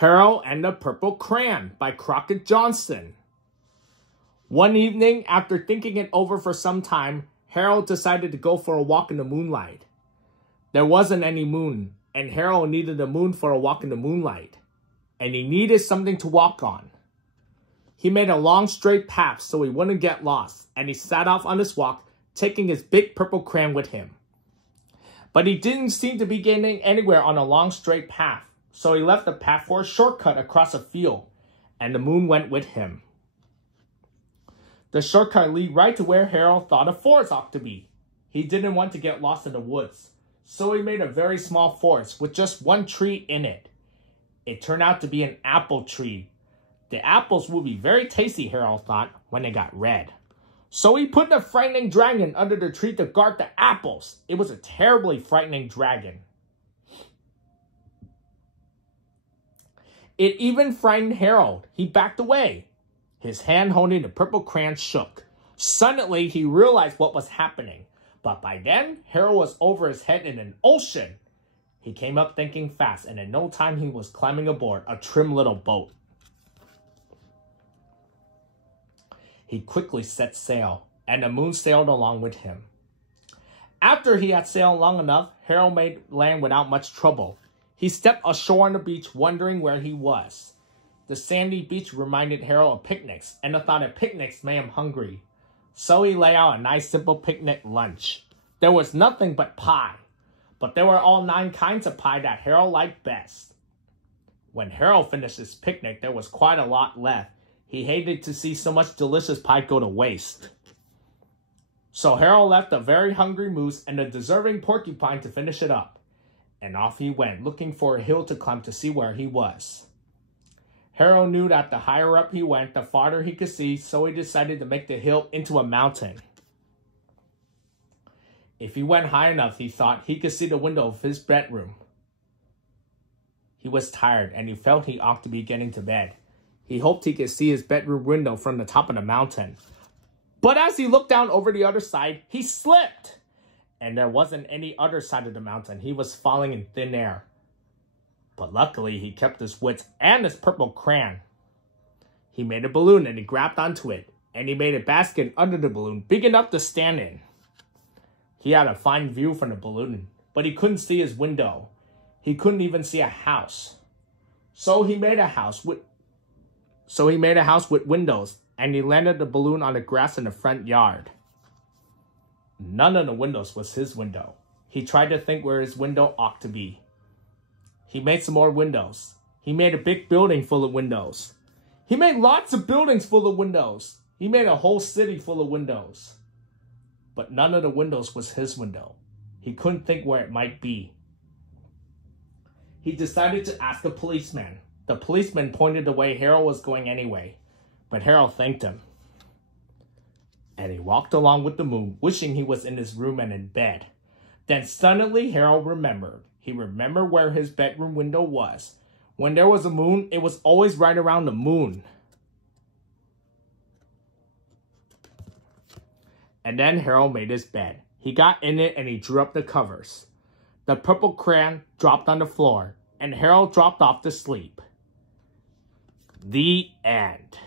Harold and the Purple Crayon by Crockett Johnson. One evening, after thinking it over for some time, Harold decided to go for a walk in the moonlight. There wasn't any moon, and Harold needed a moon for a walk in the moonlight, and he needed something to walk on. He made a long straight path so he wouldn't get lost, and he set off on his walk, taking his big purple crayon with him. But he didn't seem to be getting anywhere on a long straight path, so he left the path for a shortcut across a field, and the moon went with him. The shortcut led right to where Harold thought a forest ought to be. He didn't want to get lost in the woods, so he made a very small forest with just one tree in it. It turned out to be an apple tree. The apples would be very tasty, Harold thought, when they got red. So he put the frightening dragon under the tree to guard the apples. It was a terribly frightening dragon. It even frightened Harold. He backed away. His hand holding the purple crayon shook. Suddenly, he realized what was happening. But by then, Harold was over his head in an ocean. He came up thinking fast, and in no time he was climbing aboard a trim little boat. He quickly set sail, and the moon sailed along with him. After he had sailed long enough, Harold made land without much trouble. He stepped ashore on the beach, wondering where he was. The sandy beach reminded Harold of picnics, and the thought of picnics made him hungry. So he laid out a nice simple picnic lunch. There was nothing but pie, but there were all 9 kinds of pie that Harold liked best. When Harold finished his picnic, there was quite a lot left. He hated to see so much delicious pie go to waste. So Harold left a very hungry moose and a deserving porcupine to finish it up. And off he went, looking for a hill to climb to see where he was. Harold knew that the higher up he went, the farther he could see, so he decided to make the hill into a mountain. If he went high enough, he thought, he could see the window of his bedroom. He was tired, and he felt he ought to be getting to bed. He hoped he could see his bedroom window from the top of the mountain. But as he looked down over the other side, he slipped. And there wasn't any other side of the mountain. He was falling in thin air. But luckily, he kept his wits and his purple crayon. He made a balloon and he grabbed onto it. And he made a basket under the balloon, big enough to stand in. He had a fine view from the balloon, but he couldn't see his window. He couldn't even see a house. So he made a house with windows, and he landed the balloon on the grass in the front yard. None of the windows was his window. He tried to think where his window ought to be. He made some more windows. He made a big building full of windows. He made lots of buildings full of windows. He made a whole city full of windows. But none of the windows was his window. He couldn't think where it might be. He decided to ask a policeman. The policeman pointed the way Harold was going anyway, but Harold thanked him. And he walked along with the moon, wishing he was in his room and in bed. Then suddenly Harold remembered. He remembered where his bedroom window was. When there was a moon, it was always right around the moon. And then Harold made his bed. He got in it and he drew up the covers. The purple crayon dropped on the floor, and Harold dropped off to sleep. The end.